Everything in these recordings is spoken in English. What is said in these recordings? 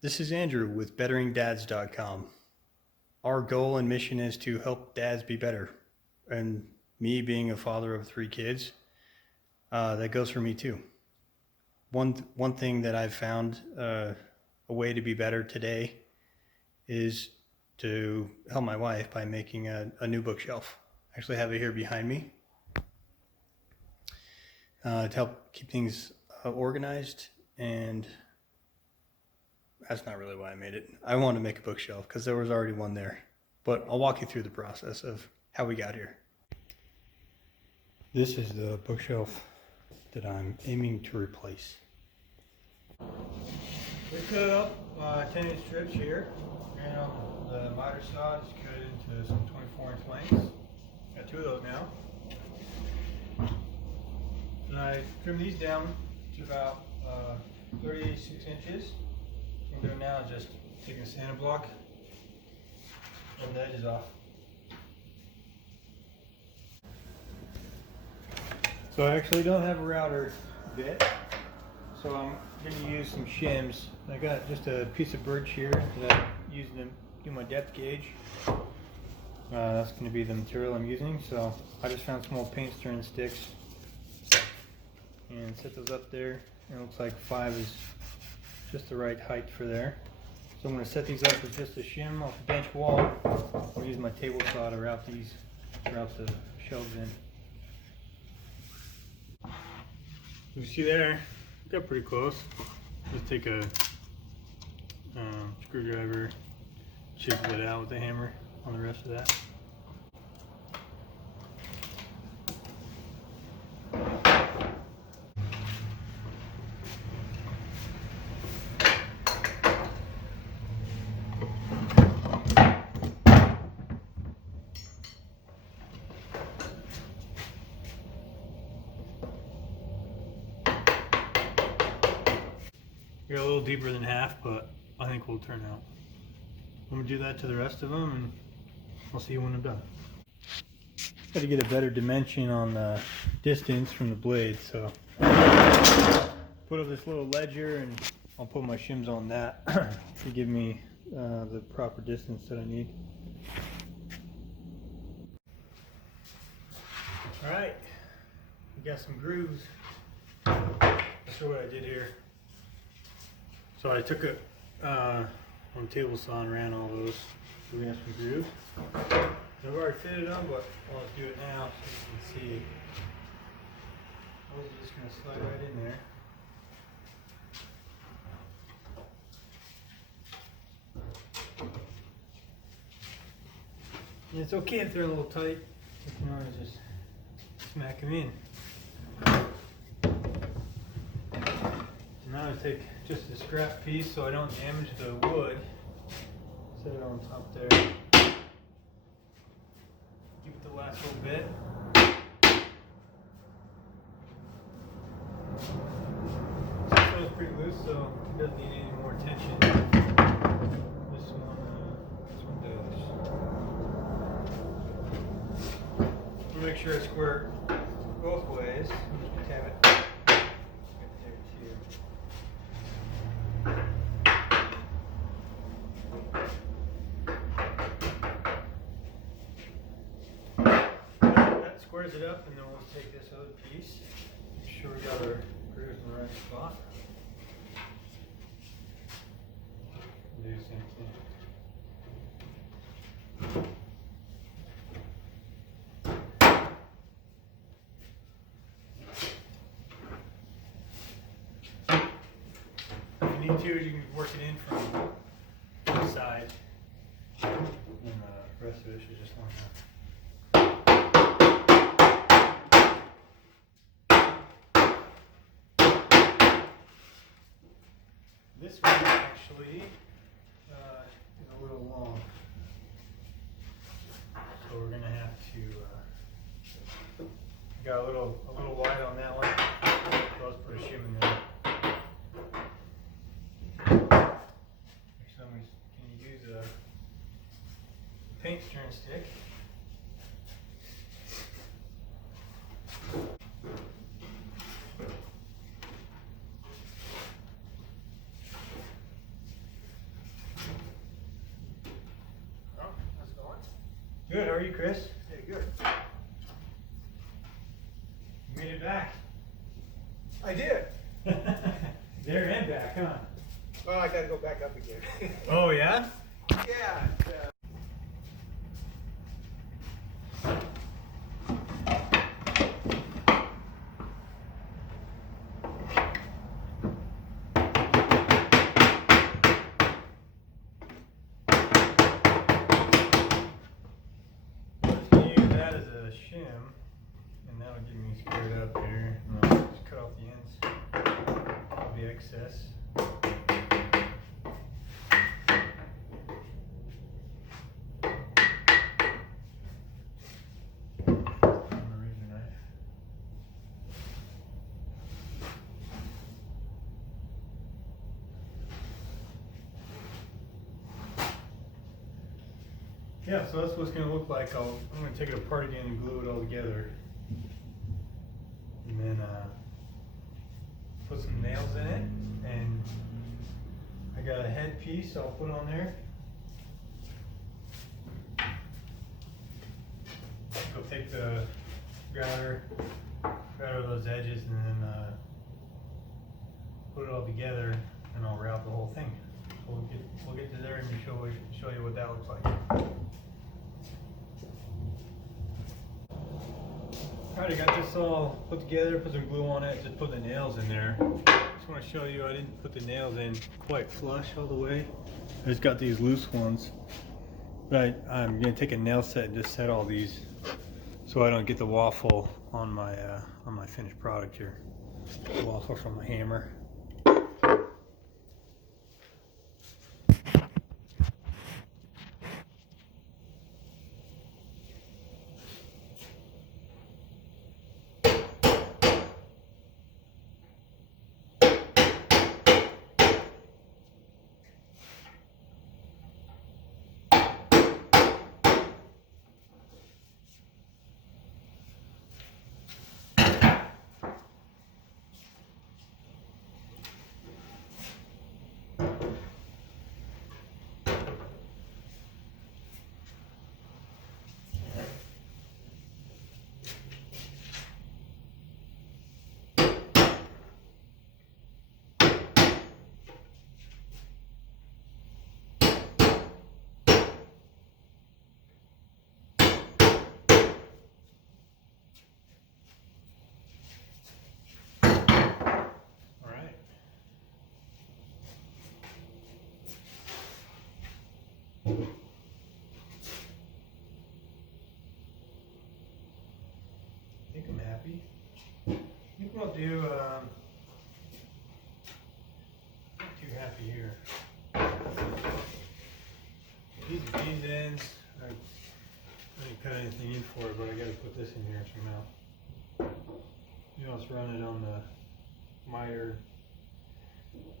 This is Andrew with BetteringDads.com. Our goal and mission is to help dads be better. And me being a father of 3 kids, that goes for me too. One thing that I've found a way to be better today is to help my wife by making a new bookshelf. I actually have it here behind me to help keep things organized, and that's not really why I made it. I wanted to make a bookshelf because there was already one there, but I'll walk you through the process of how we got here. This is the bookshelf that I'm aiming to replace. We cut up 10-inch strips here, and the miter saw is cut into some 24-inch lengths. Got 2 of those now. And I trim these down to about 36 inches. What I'm doing now is just taking a sanding block and the edges off. So I actually don't have a router bit, so I'm going to use some shims. I got just a piece of birch here that I'm using to do my depth gauge. That's going to be the material I'm using, so I just found some old paint stirring sticks and set those up there. And it looks like 5 is just the right height for there. So I'm going to set these up with just a shim off the bench wall. I'll use my table saw to route the shelves in. You see there, got pretty close. Just take a screwdriver, chisel it out with a hammer on the rest of that. You're a little deeper than half, but I think we'll turn out. I'm gonna do that to the rest of them, and I'll see you when I'm done. Got to get a better dimension on the distance from the blade, so put up this little ledger, and I'll put my shims on that to give me the proper distance that I need. All right, we got some grooves. I'll show what I did here. So I took it on the table saw and ran all those. So we have some grooves. I've already fitted them, but I'll just do it now so you can see. Those are just going to slide right in there. And it's okay if they're a little tight. You can always just smack them in. Now I take just a scrap piece so I don't damage the wood. Set it on top there. Give it the last little bit. This feels pretty loose, so it doesn't need any more tension. This one does. We'll make sure it's square both ways. Just have it right there too. That squares it up, and then we'll take this other piece. Make sure we got our grooves in the right spot. Do the same thing. If you need to, you can work it in from the side, and the rest of it should just line up. This one actually is a little long, so we're gonna have to got a little wide on that one. So let's put a shim in there. Next time we can use a paint stirring stick. Good, how are you, Chris? Hey, good. You made it back. I did. There and back, huh? Well, I gotta go back up again. Oh, yeah? Yeah. Let's use that as a shim, and that'll get me squared up here. And I'll just cut off the ends of the excess. I'm gonna razor knife. Yeah, so that's what it's gonna look like. I'm gonna take it apart again and glue it all together. And then put some nails in it, and I got a head piece I'll put on there. I'll take the grouter those edges, and then put it all together, and I'll route the whole thing. So we'll get to there and show you what that looks like. Alright, I got this all put together, put some glue on it, just put the nails in there. Just want to show you I didn't put the nails in quite flush all the way. I just got these loose ones. But I'm going to take a nail set and just set all these so I don't get the waffle on my finished product here. The waffle from my hammer. I think I'm happy. I think what I'll do, not too happy here. These ends, I didn't cut anything in for it, but I gotta put this in here somehow. You know, let's run it on the miter,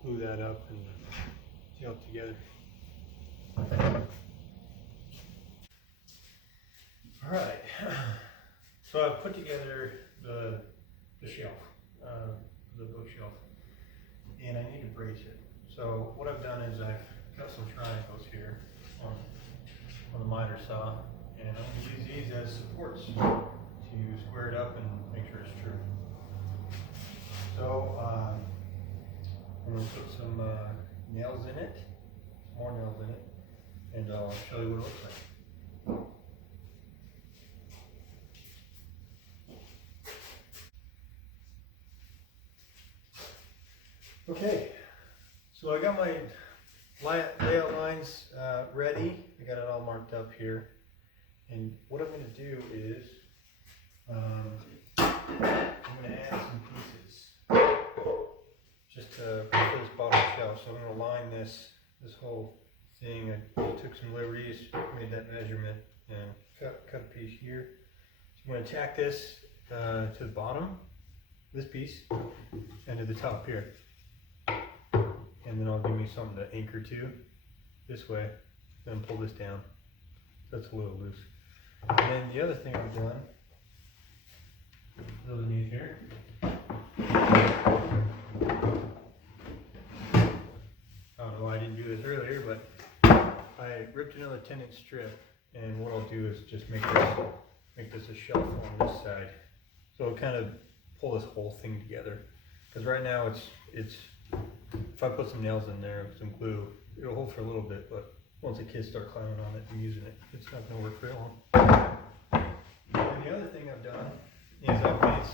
glue that up, and seal it together. All right, so I've put together the shelf, the bookshelf, and I need to brace it. So what I've done is I've cut some triangles here on the miter saw, and I'm going to use these as supports to square it up and make sure it's true. So I'm going to put some nails in it, more nails in it, and I'll show you what it looks like. Okay, so I got my layout lines ready. I got it all marked up here. And what I'm going to do is I'm going to add some pieces just for this bottom shelf. So I'm going to line this whole thing. I took some liberties, made that measurement, and cut a piece here. So I'm going to tack this to the bottom, this piece, and to the top here. And then I'll give me something to anchor to this way, then pull this down. That's a little loose. And then the other thing I've done is underneath here. I don't know why I didn't do this earlier, but I ripped another 10-inch strip And what I'll do is just make this a shelf on this side. So it'll kind of pull this whole thing together. Because right now it's if I put some nails in there, some glue, it'll hold for a little bit, but once the kids start climbing on it and using it, it's not going to work very long. And the other thing I've done is I've made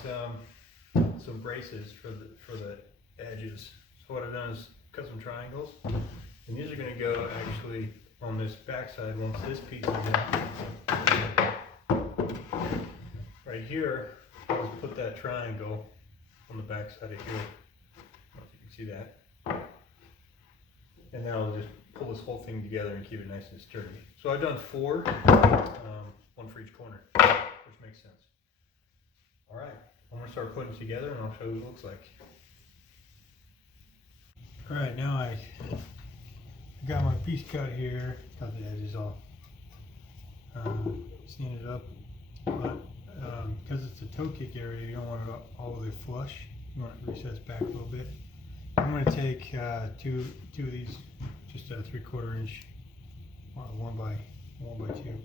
some braces for the edges. So what I've done is cut some triangles, and these are going to go actually on this backside once this piece is in. Right here, I'll just put that triangle on the backside of here. I don't know if you can see that. And then I'll just pull this whole thing together and keep it nice and sturdy. So I've done 4, one for each corner, which makes sense. All right, I'm gonna start putting it together and I'll show you what it looks like. All right, now I got my piece cut here, got the edges off, sanded up, but because it's a toe kick area, you don't want it all the way flush. You want it recessed back a little bit. I'm going to take two of these, just a 3/4 inch, 1 by 2.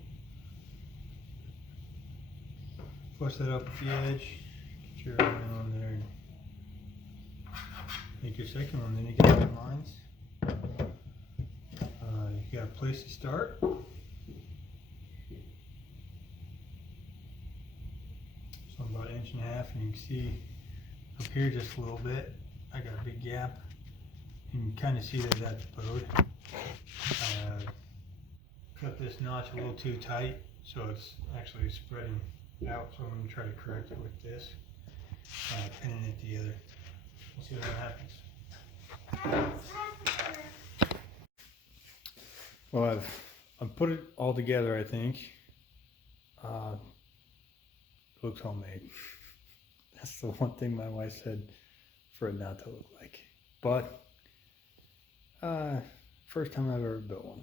Flush that up at the edge, get your element on there, and make your second one. Then you get your lines. You got a place to start. So I'm about 1.5 inches, and you can see up here just a little bit. I got a big gap. You can kind of see that that's bowed. Cut this notch a little too tight, so it's actually spreading out. So I'm going to try to correct it with this, pinning it together. We'll see what happens. Well, I've put it all together. I think looks homemade. That's the one thing my wife said for it not to look like. But first time I've ever built one.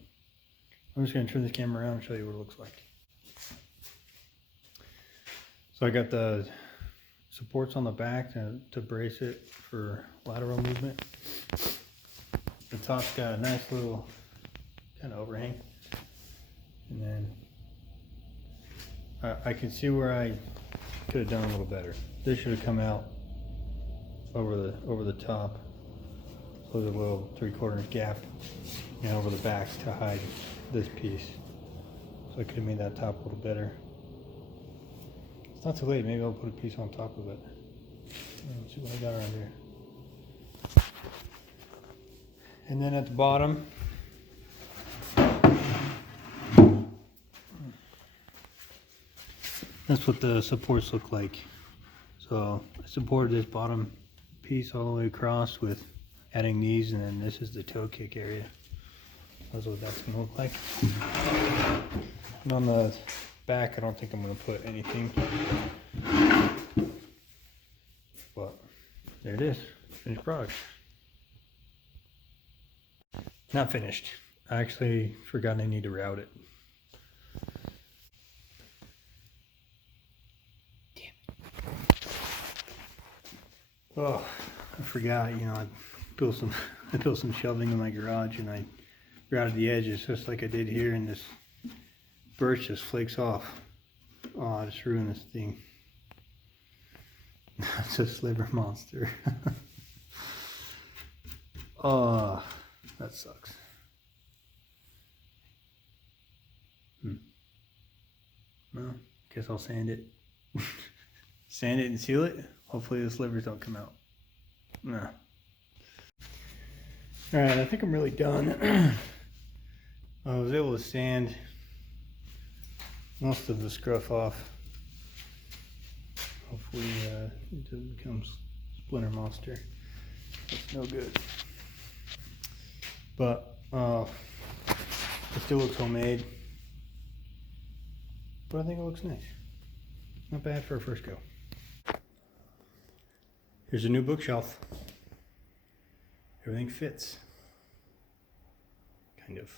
I'm just going to turn this camera around and show you what it looks like. So I got the supports on the back to brace it for lateral movement. The top's got a nice little kind of overhang, and then I can see where I could have done a little better. This should have come out over the top, so there's a little 3/4 inch gap, and over the back to hide this piece. So I could have made that top a little better. It's not too late. Maybe I'll put a piece on top of it. Let's see what I got around here. And then at the bottom, that's what the supports look like. So I supported this bottom piece all the way across with adding these, and then this is the toe kick area. That's what that's gonna look like. And on the back, I don't think I'm gonna put anything. But there it is, finished product. Not finished. I actually forgot I need to route it. Oh, I forgot, you know, I built some shelving in my garage, and I routed the edges just like I did here, and this birch just flakes off. Oh, I just ruined this thing. It's a sliver monster. Oh, that sucks. Well, guess I'll sand it. Sand it and seal it. Hopefully the slivers don't come out. No. Alright, I think I'm really done. I was able to sand most of the scruff off. Hopefully it doesn't become splinter monster. It's no good. But it still looks homemade. But I think it looks nice. Not bad for a first go. Here's a new bookshelf. Everything fits. Kind of.